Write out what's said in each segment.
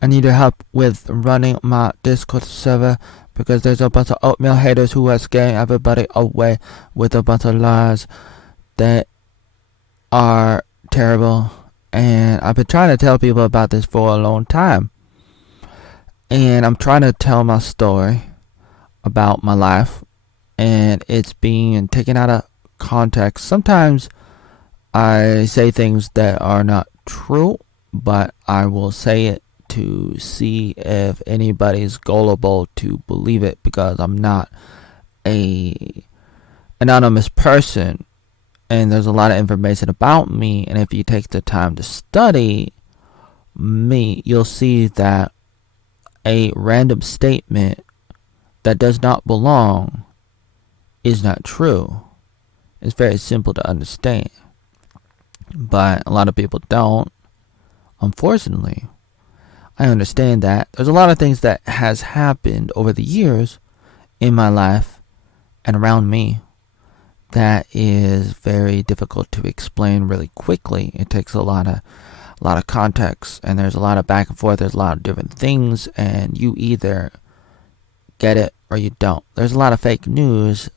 I need your help with running my Discord server because there's a bunch of Oatmeal haters who are scaring everybody away with a bunch of lies that are terrible. And I've been trying to tell people about this for a long time. And I'm trying to tell my story about my life, and it's being taken out of context. Sometimes I say things that are not true, but I will say it to see if anybody's gullible to believe it, because I'm not a anonymous person, and there's a lot of information about me. And if you take the time to study me, you'll see that a random statement that does not belong is not true. It's very simple to understand, but a lot of people don't. Unfortunately, I understand that there's a lot of things that has happened over the years in my life and around me that is very difficult to explain really quickly. It takes a lot of context, and there's a lot of back and forth. There's a lot of different things, and you either get it or you don't. There's a lot of fake news.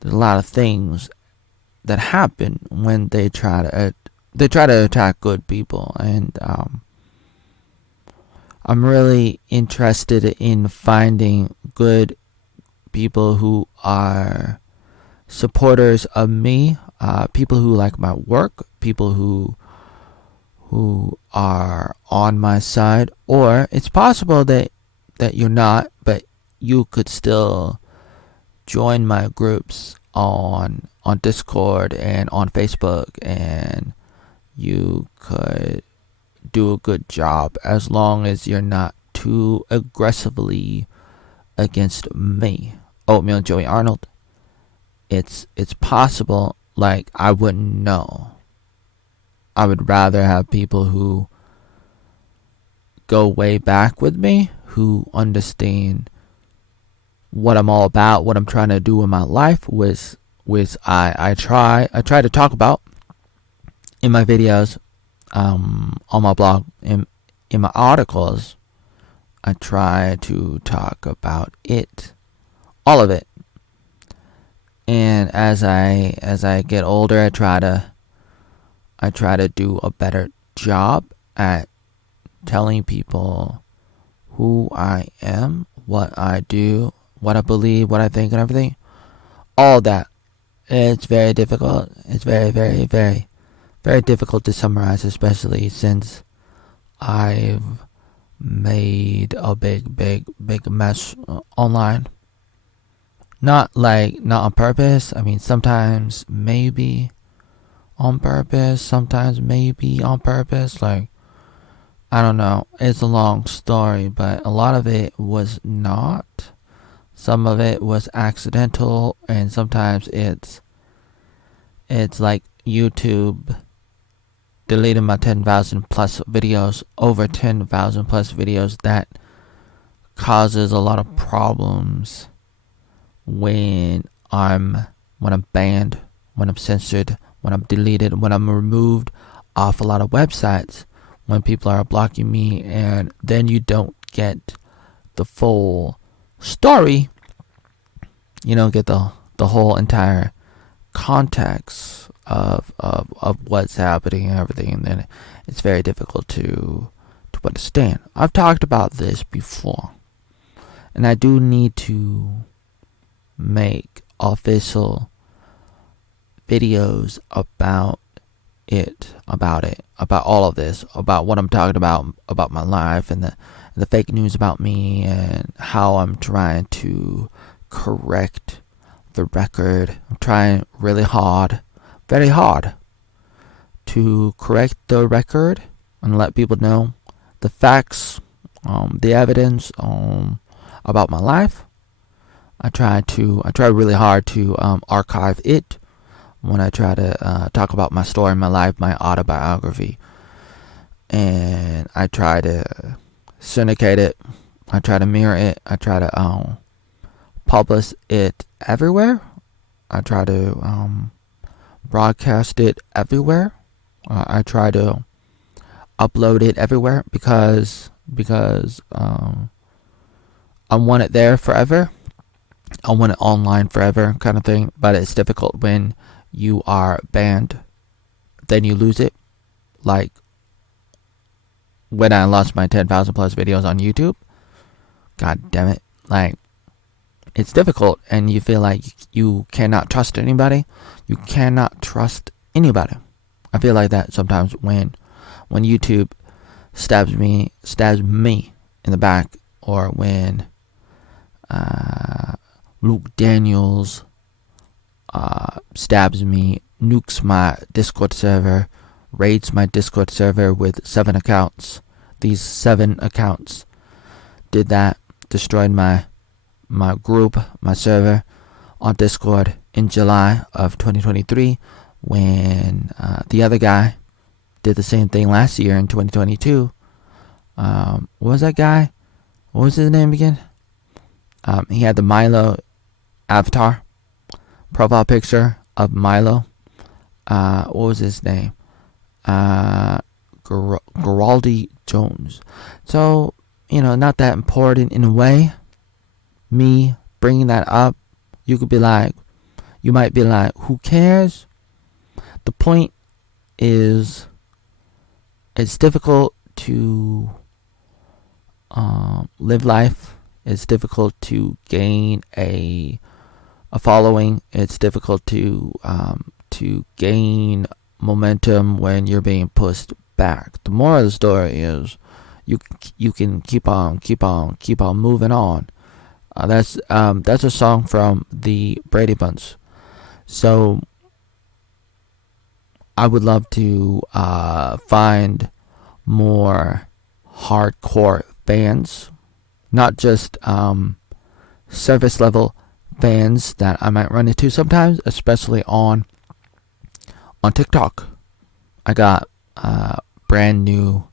There's a lot of things that happen when they try to attack good people, and I'm really interested in finding good people who are supporters of me, people who like my work, people who are on my side. Or it's possible that you're not, but you could still join my groups on Discord and on Facebook, and you could do a good job as long as you're not too aggressively against me. Oatmeal Joey Arnold. It's possible. Like, I wouldn't know. I would rather have people who go way back with me, who understand what I'm all about, what I'm trying to do in my life, which I try to talk about in my videos, on my blog, in my articles. I try to talk about it, all of it. And as I get older, I try to do a better job at telling people who I am, what I do, what I believe, what I think, and everything. All that. It's very difficult. It's very, very, very, very difficult to summarize, especially since I've made a big mess online. Not on purpose. I mean, sometimes maybe on purpose, sometimes maybe on purpose. Like, I don't know. It's a long story, but a lot of it was not. Some of it was accidental, and sometimes it's like YouTube deleting my 10,000 plus videos, over 10,000 plus videos. That causes a lot of problems when I'm banned, when I'm censored, when I'm deleted, when I'm removed off a lot of websites, when people are blocking me, and then you don't get the full story. You don't get the whole entire context of what's happening and everything, and then it's very difficult to understand. I've talked about this before, and I do need to make official videos about all of this, about what I'm talking about my life, and the fake news about me, and how I'm trying to correct the record. I'm trying really hard, very hard, to correct the record and let people know the facts, the evidence about my life. I try really hard to archive it when I try to talk about my story, my life, my autobiography, and I try to syndicate it. I try to mirror it. I try to publish it everywhere. I try to broadcast it everywhere. I try to upload it everywhere, because because I want it there forever. I want it online forever kind of thing. But it's difficult when you are banned. Then you lose it. Like when I lost my 10,000 plus videos on YouTube. God damn it. Like, it's difficult and you feel like you cannot trust anybody. You cannot trust anybody. I feel like that sometimes when YouTube stabs me in the back, or when Luke Daniels stabs me, nukes my Discord server, raids my Discord server with 7 accounts. These 7 accounts did that, destroyed my group, my server on Discord in July of 2023, when the other guy did the same thing last year in 2022. What was that guy? What was his name again? He had the Milo avatar, profile picture of Milo. What was his name? Geraldi Jones. So, not that important in a way. Me bringing that up, you might be like, who cares? The point is, it's difficult to live life. It's difficult to gain a following. It's difficult to gain momentum when you're being pushed back. The moral of the story is, you can keep on moving on. That's a song from the Brady Bunch. So I would love to find more hardcore fans, not just surface level fans that I might run into sometimes, especially on TikTok. I got brand new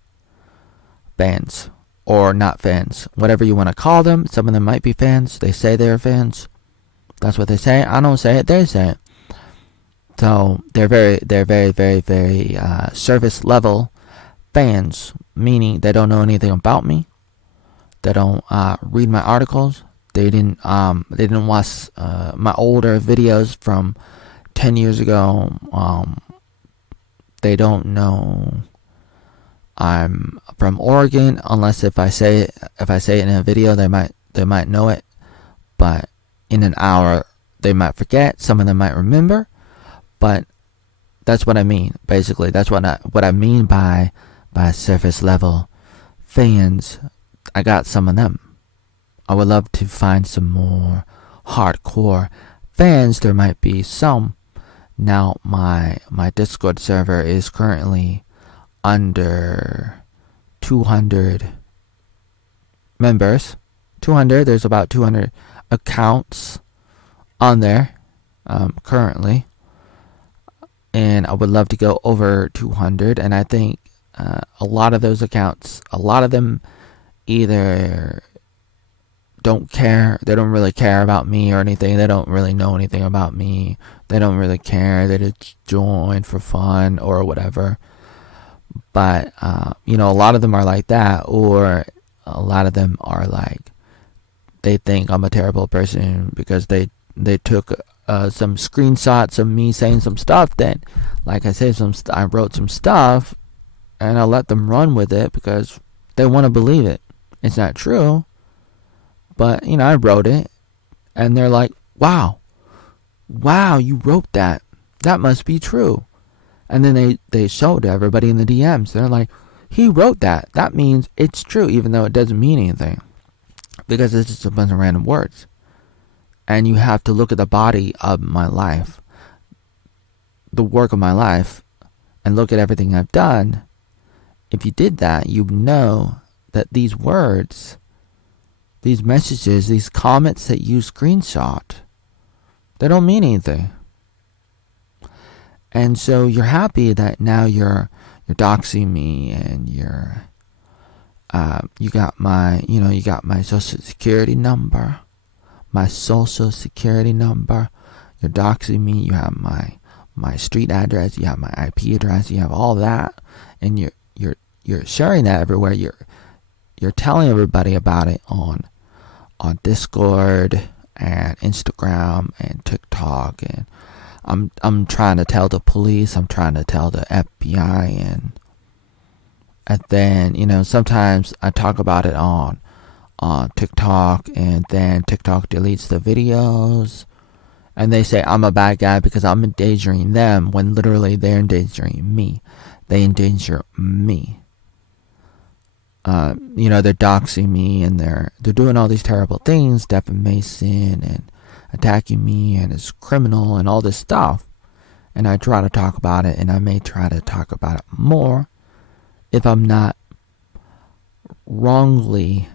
fans, or not fans, whatever you want to call them. Some of them might be fans. They say they're fans. That's what they say. I don't say it. They say it. So they're very, very surface level fans, meaning they don't know anything about me. They don't read my articles. They didn't watch my older videos from 10 years ago. They don't know I'm from Oregon, unless if I say it in a video, they might know it, but in an hour they might forget. Some of them might remember, but that's what I mean. Basically, that's what I mean by surface level fans. I got some of them. I would love to find some more hardcore fans. There might be some. Now my Discord server is currently under 200 members. 200. There's about 200 accounts on there currently, and I would love to go over 200. And I think a lot of those accounts, a lot of them either don't care. They don't really care about me or anything. They don't really know anything about me. They don't really care. They just join for fun or whatever. But a lot of them are like that, or a lot of them are like, they think I'm a terrible person because they took some screenshots of me saying some stuff. Then, like I said, I wrote some stuff, and I let them run with it because they want to believe it. It's not true, but I wrote it, and they're like, wow, you wrote that. That must be true. And then they showed everybody in the DMs. They're like, he wrote that. That means it's true, even though it doesn't mean anything, because it's just a bunch of random words. And you have to look at the body of my life, the work of my life, and look at everything I've done. If you did that, you know that these words, these messages, these comments that you screenshot, they don't mean anything. And so you're happy that now you're doxing me, and you got my social security number, You're doxing me. You have my street address. You have my IP address. You have all that, and you're sharing that everywhere. you're telling everybody about it on Discord and Instagram and TikTok, and I'm trying to tell the police, I'm trying to tell the FBI, and then sometimes I talk about it on TikTok, and then TikTok deletes the videos, and they say I'm a bad guy because I'm endangering them, when literally they're endangering me. They endanger me. They're doxing me, and they're doing all these terrible things, defamation and attacking me, and it's criminal and all this stuff. And I try to talk about it, and I may try to talk about it more if I'm not wrongfully,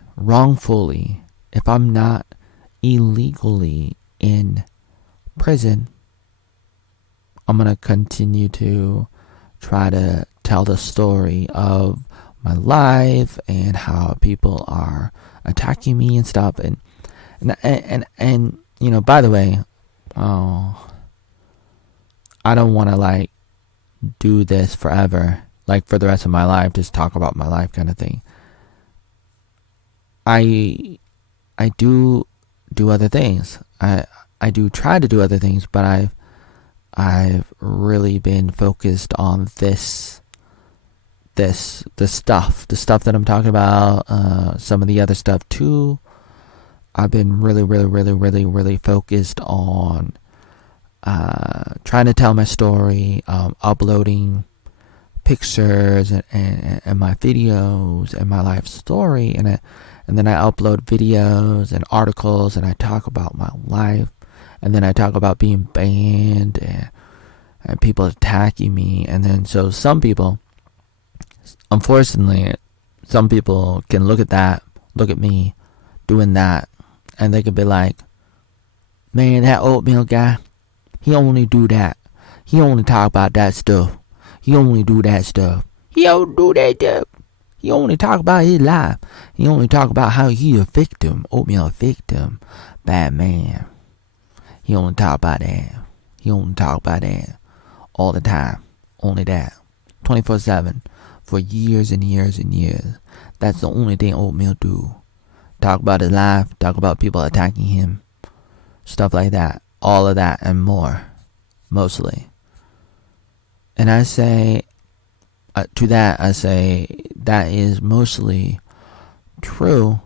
if I'm not illegally in prison. I'm going to continue to try to tell the story of my life and how people are attacking me and stuff. And by the way, I don't want to do this forever, for the rest of my life, just talk about my life kind of thing. I do other things. I do try to do other things, but I've really been focused on the stuff that I'm talking about. Some of the other stuff too. I've been really focused on trying to tell my story, uploading pictures and my videos and my life story, and then I upload videos and articles, and I talk about my life, and then I talk about being banned and people attacking me. And then so some people, unfortunately, some people can look at me doing that, and they could be like, man, that Oatmeal guy, he only do that. He only talk about that stuff. He only do that stuff. He don't do that stuff. He only talk about his life. He only talk about how he a victim. Oatmeal a victim. Bad man. He only talk about that. He only talk about that. All the time. Only that. 24/7. For years and years and years. That's the only thing Oatmeal do. Talk about his life. Talk about people attacking him. Stuff like that. All of that and more. Mostly. And I say, to that, I say that is mostly true,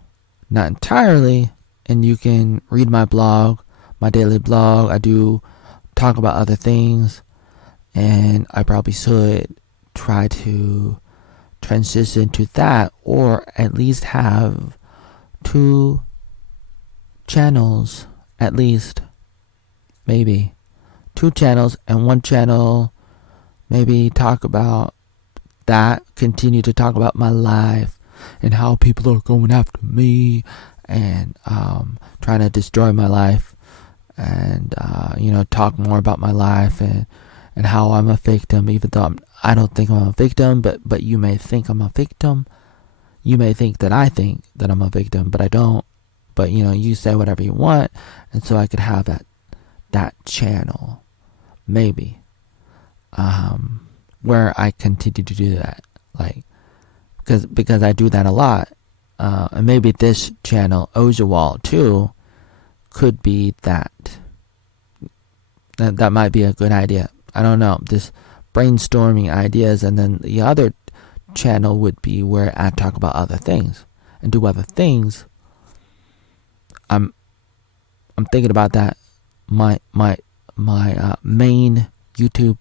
not entirely. And you can read my blog, my daily blog. I do talk about other things, and I probably should try to transition to that, or at least have 2 channels, at least, maybe 2 channels, and 1 channel maybe talk about that, continue to talk about my life and how people are going after me and trying to destroy my life, and talk more about my life and how I'm a victim, even though I don't think I'm a victim, but you may think I'm a victim. You may think that I think that I'm a victim, but I don't. But you say whatever you want, and so I could have that channel, maybe, where I continue to do that, because I do that a lot, and maybe this channel, OJAWALL, too, could be that. That might be a good idea. I don't know, just brainstorming ideas, and then the other channel would be where I talk about other things and do other things. I'm thinking about that. My main YouTube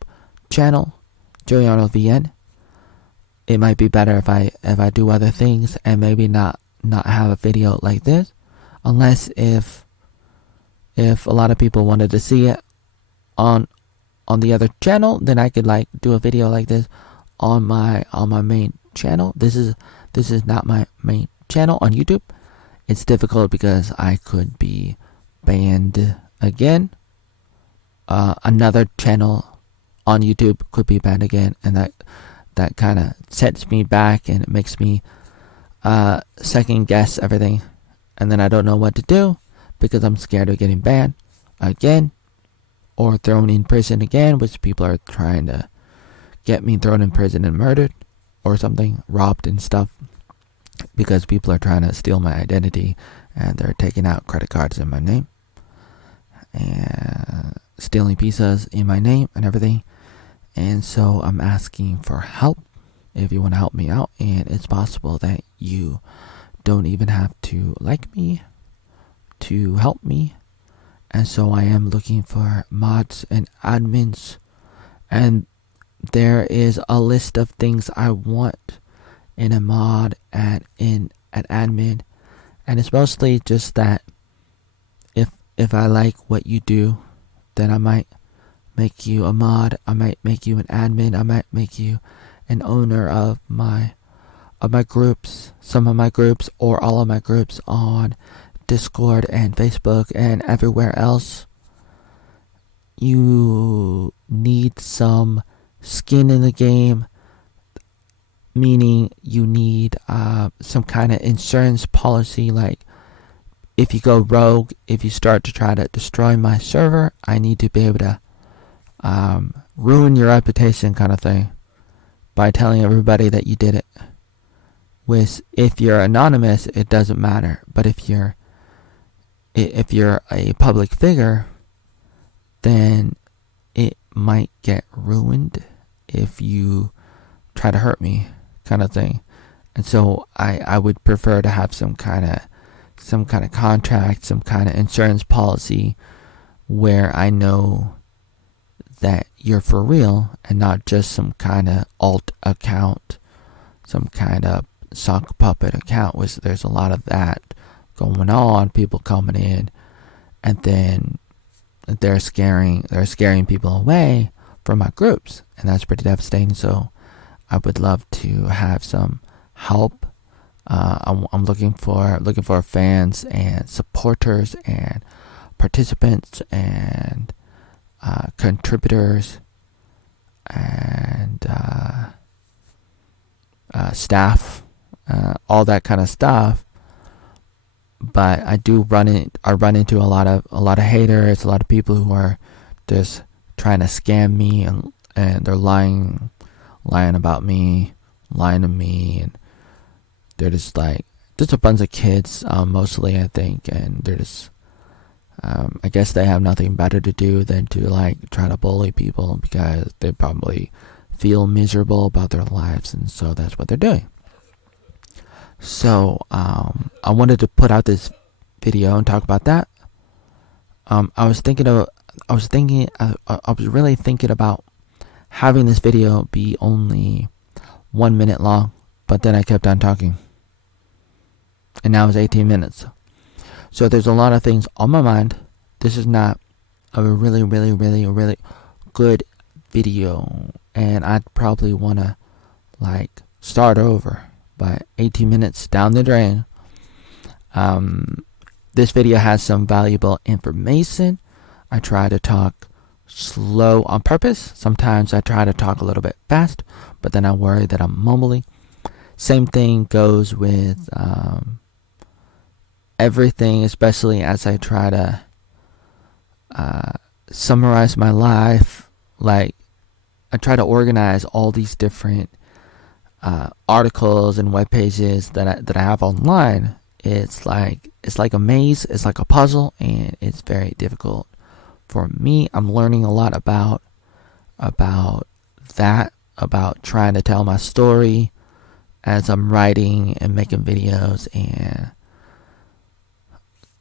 channel, Joey Arnold VN. It might be better if I do other things and maybe not have a video like this, unless if a lot of people wanted to see it on the other channel, then I could do a video like this on my main channel. This is not my main channel on YouTube. It's difficult because I could be banned again. Another channel on YouTube could be banned again, and that kind of sets me back, and it makes me second guess everything, and then I don't know what to do because I'm scared of getting banned again or thrown in prison again, which people are trying to get me thrown in prison and murdered or something, robbed and stuff. because people are trying to steal my identity, and they're taking out credit cards in my name and stealing pizzas in my name and everything. And so I'm asking for help if you want to help me out. And it's possible that you don't even have to like me to help me. And so I am looking for mods and admins. And there is a list of things I want in a mod and in an admin. And it's mostly just that if I like what you do, then I might make you a mod, I might make you an admin, I might make you an owner of my groups, some of my groups or all of my groups on Discord and Facebook and everywhere else. You need some skin in the game, meaning you need some kind of insurance policy. Like if you go rogue, if you start to try to destroy my server, I need to be able to ruin your reputation, kind of thing, by telling everybody that you did it. If you're anonymous, it doesn't matter. But if you're a public figure, then it might get ruined if you try to hurt me, kind of thing. And so I would prefer to have some kind of contract, some kind of insurance policy where I know that you're for real and not just some kind of alt account, some kind of sock puppet account. There's a lot of that going on, people coming in and then they're scaring people away from my groups, and that's pretty devastating. So I would love to have some help. I'm looking for fans and supporters and participants and contributors and staff, all that kind of stuff. But I run into a lot of haters, a lot of people who are just trying to scam me, and they're lying about me, lying to me, and they're just like a bunch of kids, mostly I think, and they're just I guess they have nothing better to do than to like try to bully people because they probably feel miserable about their lives, and so that's what they're doing. So I wanted to put out this video and talk about that. I was really thinking about having this video be only 1 minute long, but then I kept on talking, and now it's 18 minutes. So there's a lot of things on my mind. This is not a really good video, and I'd probably want to like start over, but 18 minutes down the drain. This video has some valuable information. I try to talk slow on purpose. Sometimes I try to talk a little bit fast, but then I worry that I'm mumbling. Same thing goes with everything, especially as I try to summarize my life. Like I try to organize all these different articles and web pages that I have online. It's like a maze, it's like a puzzle, and it's very difficult for me. I'm learning a lot about that, about trying to tell my story as I'm writing and making videos, and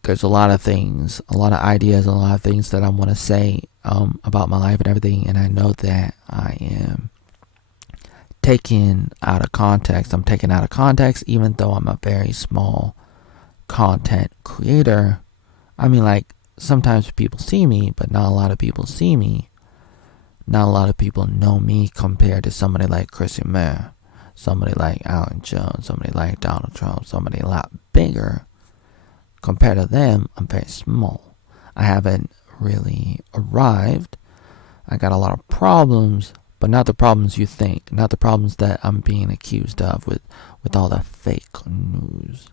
there's a lot of things, a lot of ideas, a lot of things that I want to say about my life and everything, and I know that I am taken out of context. I'm taken out of context, even though I'm a very small content creator. I mean, like, sometimes people see me, but not a lot of people see me. Not a lot of people know me compared to somebody like Christian Mayer, somebody like Alan Jones, somebody like Donald Trump, somebody a lot bigger. Compared to them, I'm very small. I haven't really arrived. I got a lot of problems, but not the problems you think, not the problems that I'm being accused of with all the fake news.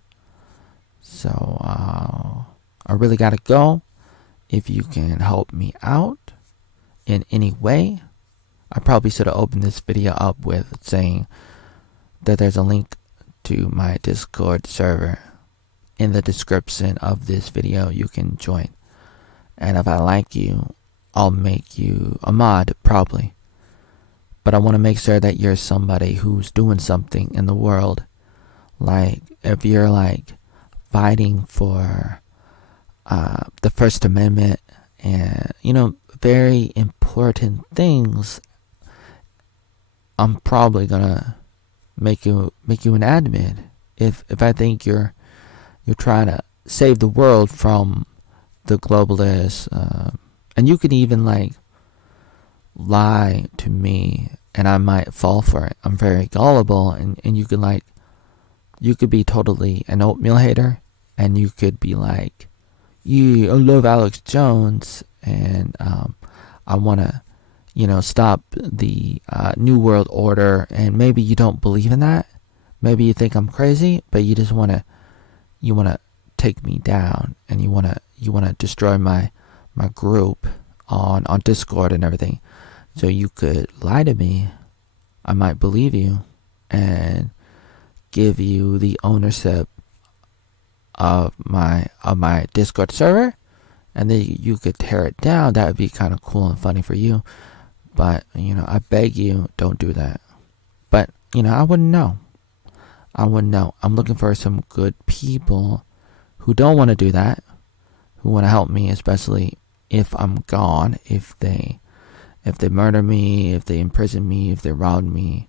So I really gotta go. If you can help me out in any way, I probably should have opened this video up with saying that there's a link to my Discord server. In the description of this video, you can join. And if I like you, I'll make you a mod, probably. But I want to make sure that you're somebody who's doing something in the world. Like, if you're like fighting for the First Amendment and, very important things, I'm probably gonna make you an admin. If I think you're trying to save the world from the globalists, and you could even like lie to me and I might fall for it. I'm very gullible, and you could be totally an Oatmeal hater, and you could be like, yeah, I love Alex Jones, and I want to stop the New World Order, and maybe you don't believe in that. Maybe you think I'm crazy, but you just want to take me down, and you want to destroy my group on Discord and everything. So you could lie to me. I might believe you and give you the ownership of my Discord server, and then you could tear it down. That would be kind of cool and funny for you. But I beg you, don't do that. But I wouldn't know. I'm looking for some good people who don't want to do that, who want to help me, especially if I'm gone, if they murder me, if they imprison me, if they rob me,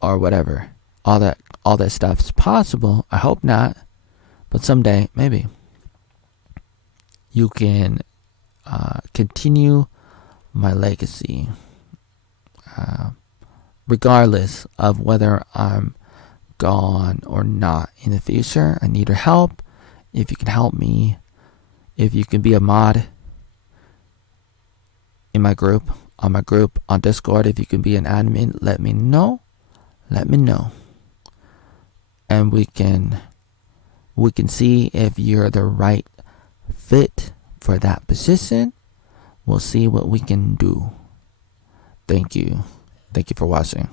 or whatever. All that stuff's possible. I hope not, but someday maybe. You can continue my legacy, regardless of whether I'm gone or not in the future. I need your help. If you can help me, if you can be a mod in my group, on Discord, if you can be an admin, let me know. And we can see if you're the right fit for that position. We'll see what we can do. Thank you for watching.